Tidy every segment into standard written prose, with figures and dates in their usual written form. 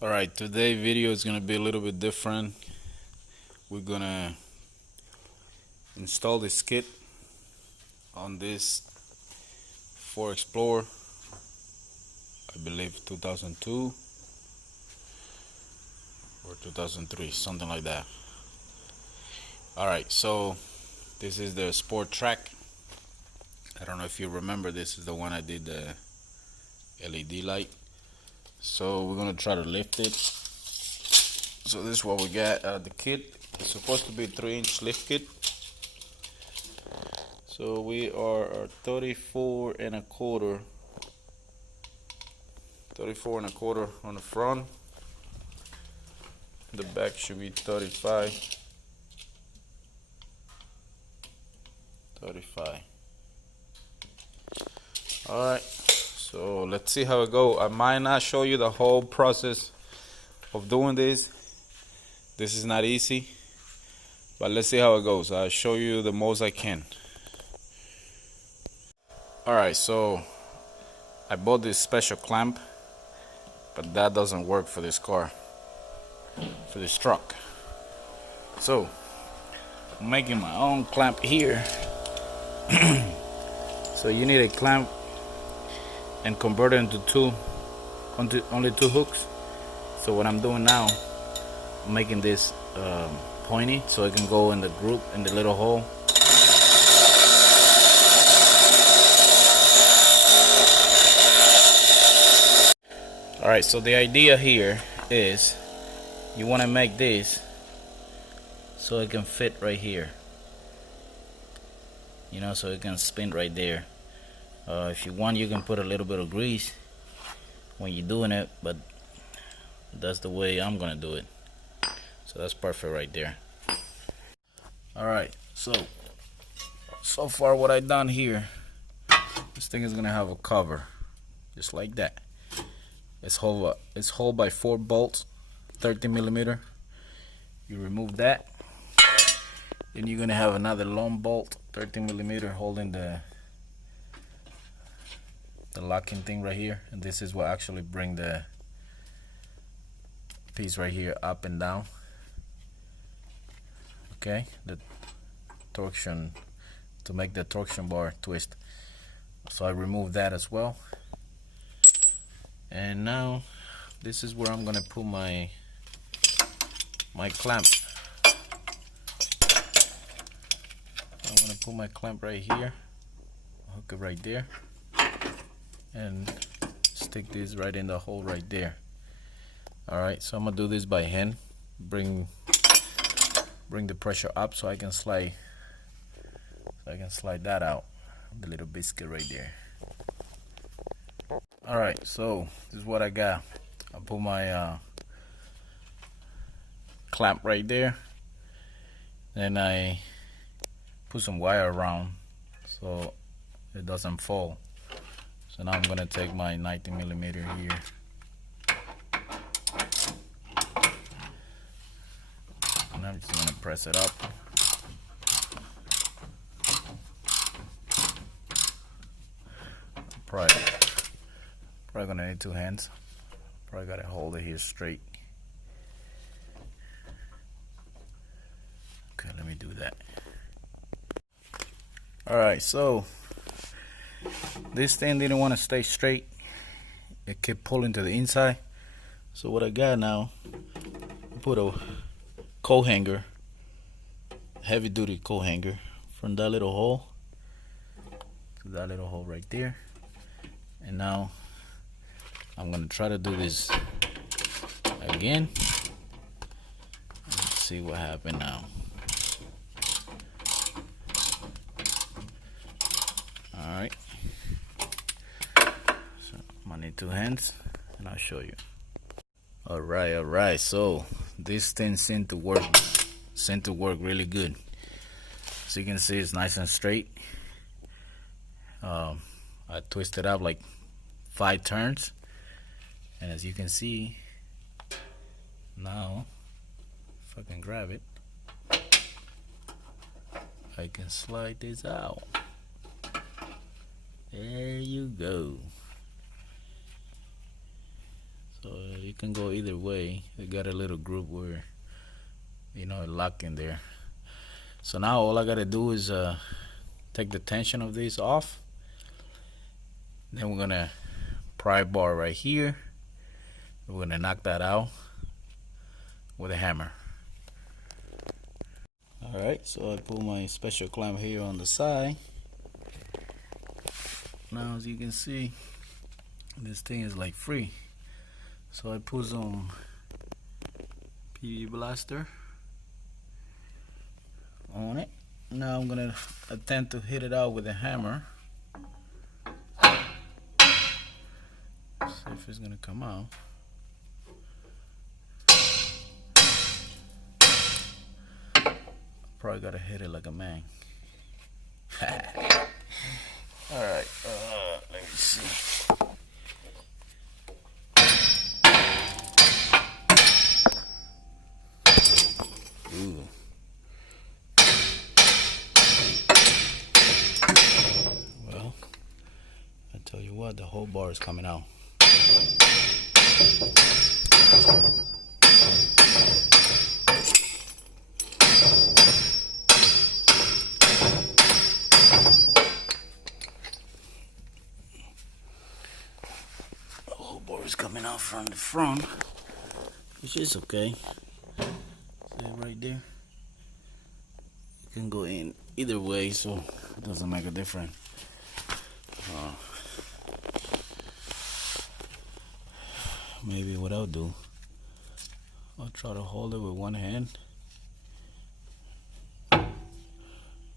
Alright, today's video is gonna be a little bit different. We're gonna install this kit on this Ford Explorer, I believe 2002 or 2003, something like that. Alright, so this is the Sport Trac. I don't know if you remember, this is the one I did the LED light. So we're gonna try to lift it. So this is what we got. The kit is supposed to be a 3-inch lift kit. So we are 34 and a quarter on the front. The back should be 35. Alright, so let's see how it goes. I might not show you the whole process of doing this. This is not easy, but let's see how it goes. I'll show you the most I can. Alright, so I bought this special clamp, but that doesn't work for this car, for this truck. So I'm making my own clamp here. So you need a clamp and convert it into only two hooks. So what I'm doing now, I'm making this pointy so it can go in the group in the little hole. Alright, so the idea here is you want to make this so it can fit right here, you know, so it can spin right there. If you want, you can put a little bit of grease when you're doing it, but that's the way I'm gonna do it. So that's perfect right there. Alright, so far what I done here, this thing is gonna have a cover just like that. It's hold by 4 bolts, 13 millimeter. You remove that, then you're gonna have another long bolt, 13 millimeter, holding the locking thing right here, and this is what actually bring the piece right here up and down. Okay, the torsion, to make the torsion bar twist. So I removed that as well, and now this is where I'm gonna put my clamp. I'm gonna put my clamp right here, hook it right there, and stick this right in the hole right there. Alright, so I'm gonna do this by hand. Bring the pressure up so I can slide that out, the little biscuit right there. Alright, so this is what I got. I put my clamp right there, then I put some wire around so it doesn't fall. So now I'm gonna take my 19 millimeter here, and I'm just gonna press it up. Probably gonna need 2 hands. Probably gotta hold it here straight. Okay, let me do that. Alright, so this thing didn't want to stay straight. It kept pulling to the inside. So what I got now, I put a coat hanger, heavy duty coat hanger, from that little hole to that little hole right there. And now I'm gonna try to do this again. Let's see what happened now. Alright, so I'm gonna need 2 hands and I'll show you. Alright, so this thing seemed to work really good. So you can see it's nice and straight. I twisted up like 5 turns, and as you can see now, if I can grab it, I can slide this out. There you go. So So you can go either way. They got a little group where it lock in there. So now all I gotta do is take the tension of this off. Then we're gonna pry bar right here. We're gonna knock that out with a hammer. Alright, so I put my special clamp here on the side. Now as you can see, this thing is like free. So I put some PV blaster on it. Now I'm gonna attempt to hit it out with a hammer. See if it's gonna come out. Probably gotta hit it like a man. Alright, let me see. Ooh. Well, I tell you what, the whole bar is coming out. Coming out from the front, which is okay. See right there? You can go in either way, so it doesn't make a difference. Maybe what I'll do, I'll try to hold it with one hand,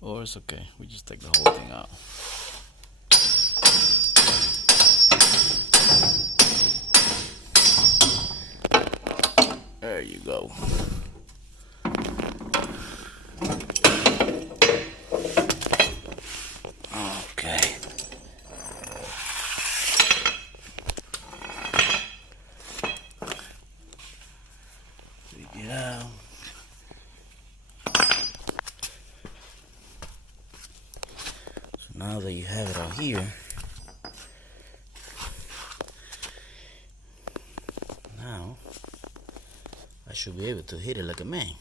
or it's okay, we just take the whole thing out. There you go. Okay. Take it out. So now that you have it out here, now I should be able to hit it like a man.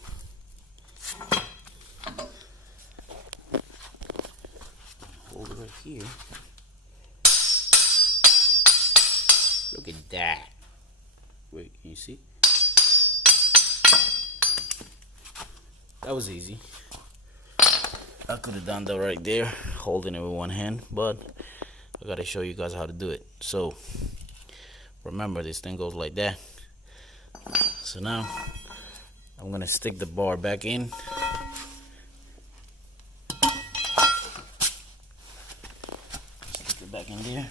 Hold it right here. Look at that. Wait, can you see? That was easy. I could have done that right there, holding it with one hand, but I gotta show you guys how to do it. So remember, this thing goes like that. So now I'm gonna stick the bar back in. Stick it back in there.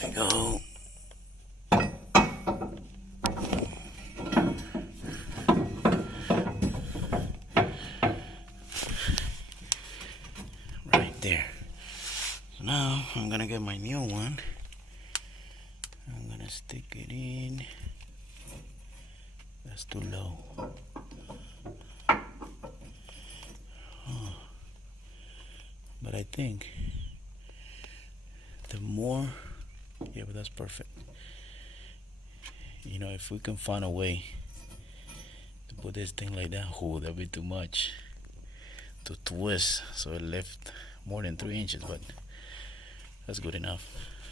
There we go. Right there. Now I'm gonna get my new one. I'm gonna stick it in. That's too low. Oh. But I think the more, yeah, but that's perfect. If we can find a way to put this thing like that, oh, that'd be too much to twist so it left more than 3 inches, but that's good enough.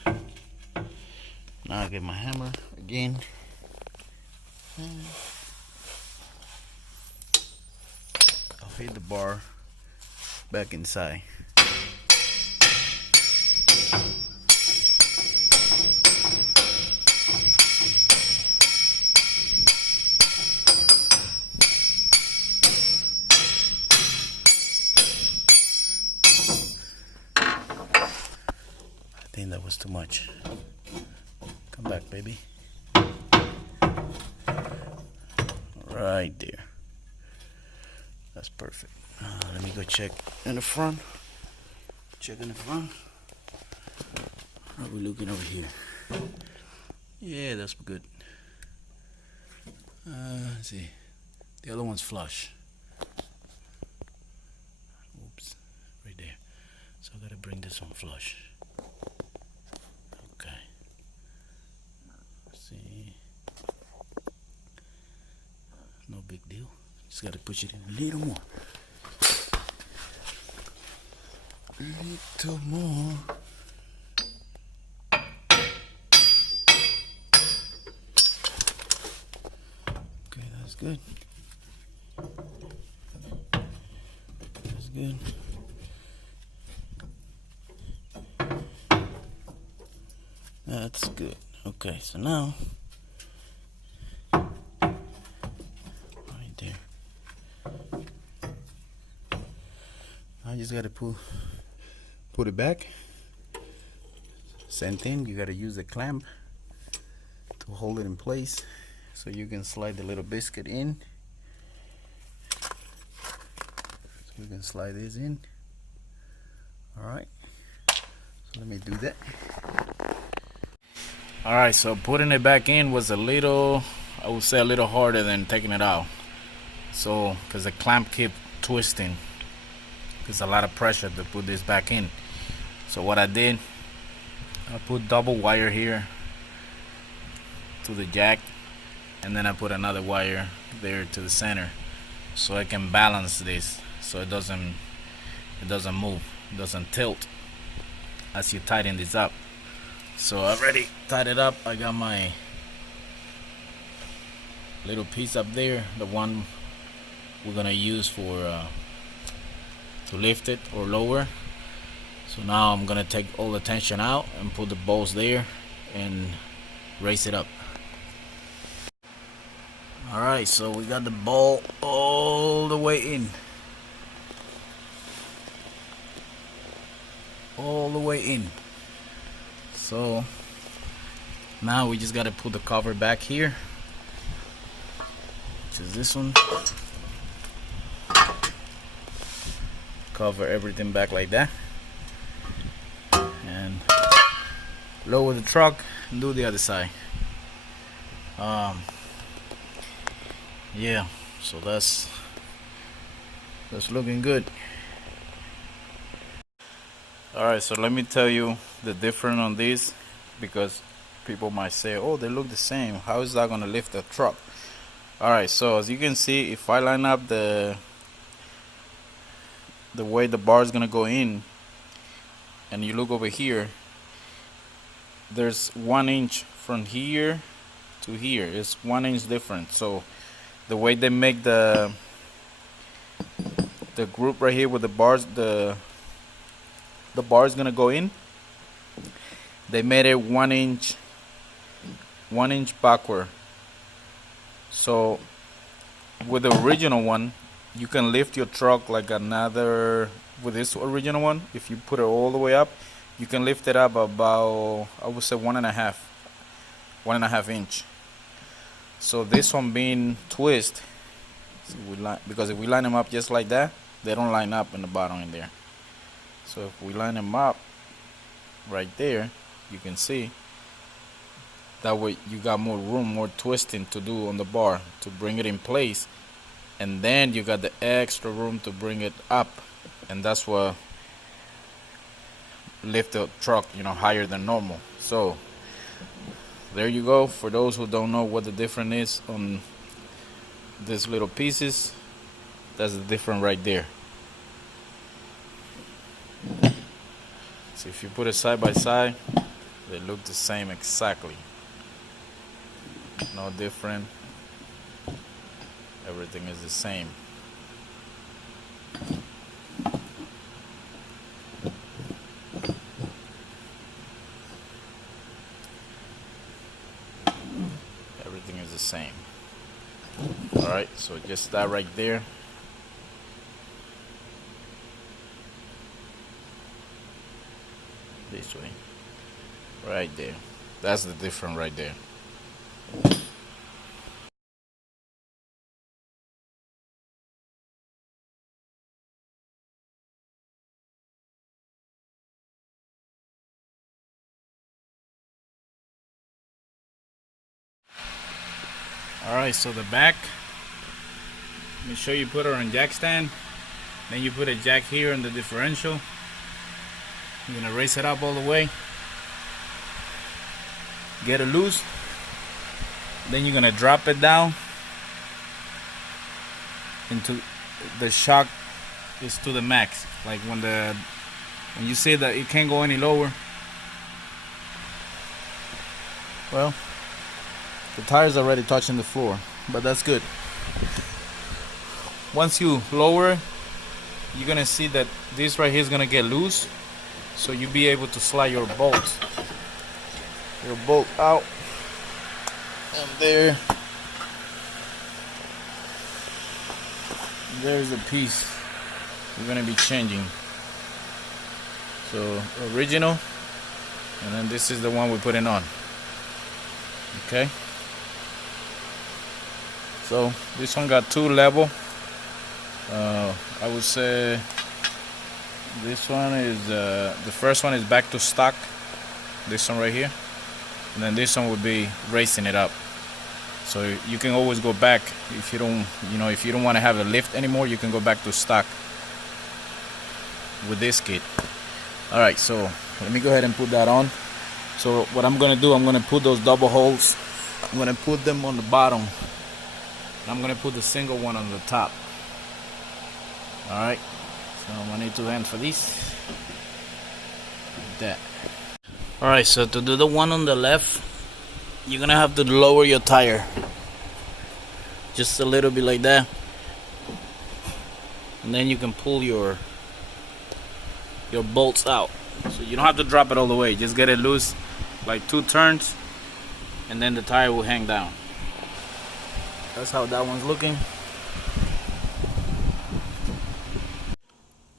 Now I get my hammer again. I'll feed the bar back inside. I think that was too much. Come back, baby. Right there. That's perfect. Let me go check in the front. Check in the front. How are we looking over here? Yeah, that's good. Let's see. The other one's flush. Oops. Right So I gotta bring this one flush. Okay. See, no big deal. Just gotta push it in a little more. A little more. Okay, that's good. That's good. That's good. Okay, so now right there. I just gotta put it back. Same thing, you gotta use a clamp to hold it in place so you can slide the little biscuit in. So you can slide this in. Alright, so let me do that. Alright, so putting it back in was a little, I would say a little harder than taking it out. So, because the clamp kept twisting, there's a lot of pressure to put this back in. So what I did, I put double wire here to the jack, and then I put another wire there to the center, so I can balance this, so it doesn't move, it doesn't tilt as you tighten this up. So I already tied it up. I got my little piece up there, the one we're gonna use for to lift it or lower. So now I'm gonna take all the tension out and put the bolts there and raise it up. Alright, so we got the bolt all the way in. All the way in. So now we just gotta put the cover back here, which is this one. Cover everything back like that, and lower the truck and do the other side. Yeah, so that's looking good. Alright, so let me tell you the difference on these, because people might say, oh, they look the same, how is that gonna lift the truck? Alright, so as you can see, if I line up the way the bar is gonna go in, and you look over here, there's 1 inch from here to here. It's 1 inch different. So the way they make the group right here with the bars, the bar is gonna go in, they made it 1 inch backward. So with the original one, you can lift your truck like another, with this original one, if you put it all the way up, you can lift it up about, I would say 1.5 inch. So this one being twist, so because if we line them up just like that, they don't line up in the bottom in there. So if we line them up right there, you can see that way you got more room, more twisting to do on the bar to bring it in place, and then you got the extra room to bring it up, and that's what lift the truck, higher than normal. So there you go. For those who don't know what the difference is on these little pieces, that's the difference right there. So if you put it side by side, they look the same exactly. No different. Everything is the same. Everything is the same. Alright, so just that right there. This way. Right there. That's the difference right there. Alright, so the back, let me show you. Put it on jack stand, then you put a jack here in the differential, You're gonna raise it up all the way, get it loose, then you're gonna drop it down into the shock is to the max. Like when you see that it can't go any lower, well, the tire's already touching the floor, but that's good. Once you lower it, you're gonna see that this right here is gonna get loose, so you'll be able to slide your bolt out, and there's a piece we're gonna be changing. So original, and then this is the one we're putting on. Okay, so this one got 2 level. I would say this one is the first one is back to stock, this one right here, and then this one would be raising it up. So you can always go back if you don't want to have a lift anymore. You can go back to stock with this kit. All right, so let me go ahead and put that on. So what I'm gonna do, I'm gonna put those double holes, I'm gonna put them on the bottom, and I'm gonna put the single one on the top. All right, so I'm gonna need 2 hands for this, like that. All right, so to do the one on the left, you're gonna have to lower your tire just a little bit like that, and then you can pull your bolts out. So you don't have to drop it all the way, just get it loose, like 2 turns, and then the tire will hang down. That's how that one's looking.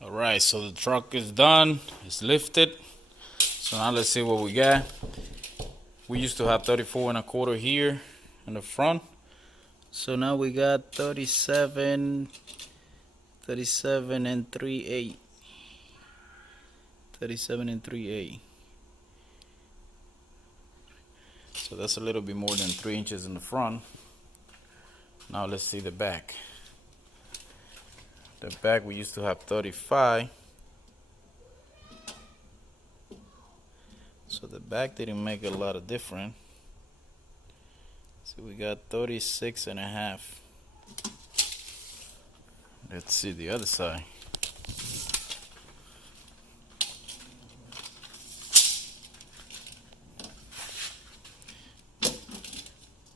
Alright, so the truck is done, it's lifted. So now let's see what we got. We used to have 34 1/4 here in the front, so now we got 37 and 3/8. 37 and 3/8. So that's a little bit more than 3 inches in the front. Now let's see the back. The back we used to have 35. So the back didn't make a lot of difference. So we got 36.5. Let's see the other side.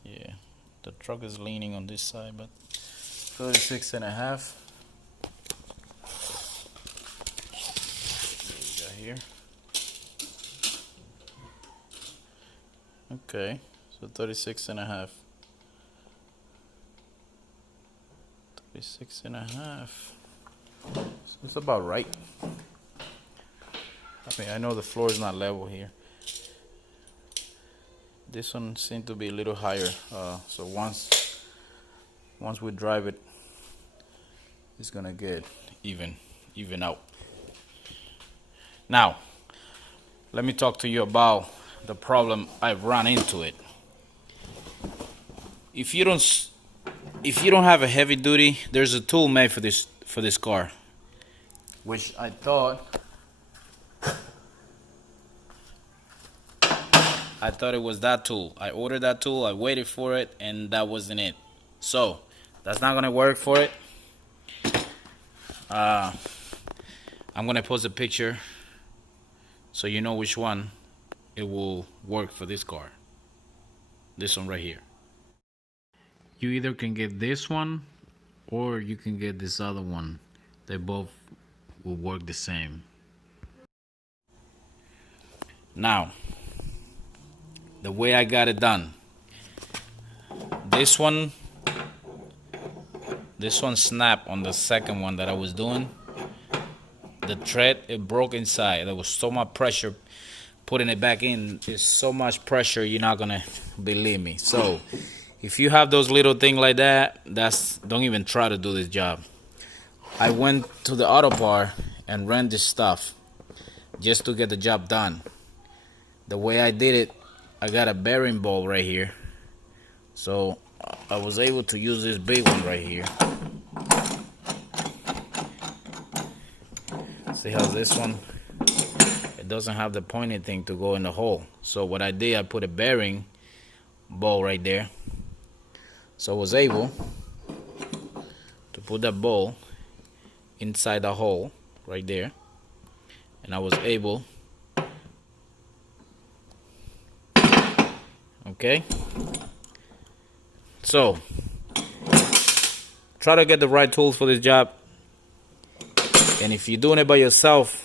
Yeah, the truck is leaning on this side, but 36.5. Here. Okay, so 36.5. 36.5. So it's about right. I mean, I know the floor is not level here. This one seemed to be a little higher. So once we drive it, it's gonna get even out. Now, let me talk to you about the problem I've run into it. If you don't have a heavy duty, there's a tool made for this car, which I thought it was that tool. I ordered that tool, I waited for it, and that wasn't it. So that's not gonna work for it. I'm gonna post a picture so you know which one it will work for this car. This one right here. You either can get this one or you can get this other one. They both will work the same. Now, the way I got it done. This one snapped on the second one that I was doing. The thread, it broke inside. There was so much pressure putting it back in. There's so much pressure, you're not gonna believe me. So if you have those little things like that, don't even try to do this job. I went to the auto part and ran this stuff just to get the job done. The way I did it, I got a bearing ball right here, so I was able to use this big one right here. See how this one, it doesn't have the pointed thing to go in the hole. So what I did, I put a bearing ball right there. So I was able to put that ball inside the hole right there, and I was able, okay, so try to get the right tools for this job. And if you're doing it by yourself,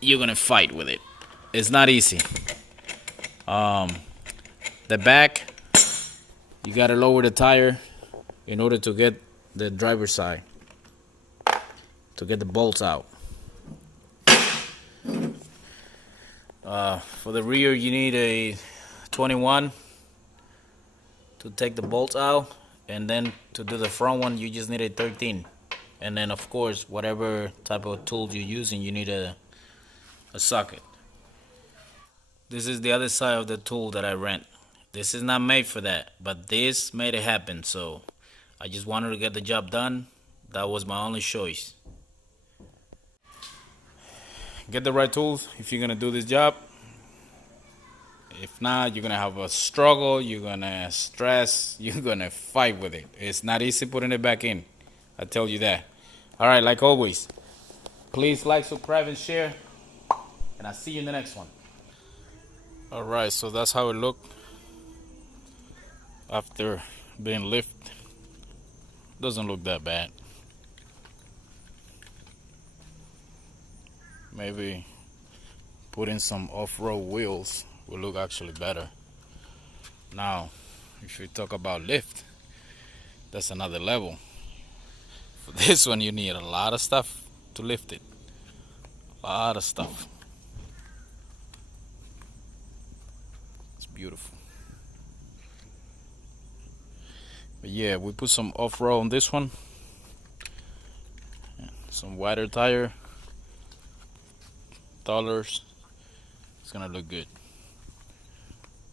you're gonna fight with it. It's not easy. The back, you gotta lower the tire in order to get the driver's side, to get the bolts out. For the rear, you need a 21 to take the bolts out, and then to do the front one, you just need a 13. And then, of course, whatever type of tools you're using, you need a socket. This is the other side of the tool that I rent. This is not made for that, but this made it happen. So I just wanted to get the job done. That was my only choice. Get the right tools if you're gonna do this job. If not, you're gonna have a struggle, you're gonna stress, you're gonna fight with it. It's not easy putting it back in, I tell you that. Alright, like always, please like, subscribe, and share, and I'll see you in the next one. Alright, so that's how it looked after being lifted. Doesn't look that bad. Maybe putting some off-road wheels will look actually better. Now, if you talk about lift, that's another level. For this one, you need a lot of stuff to lift it. A lot of stuff. It's beautiful. But yeah, we put some off-road on this one. Some wider tire. $. It's gonna look good.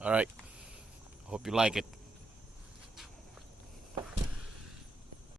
Alright, hope you like it.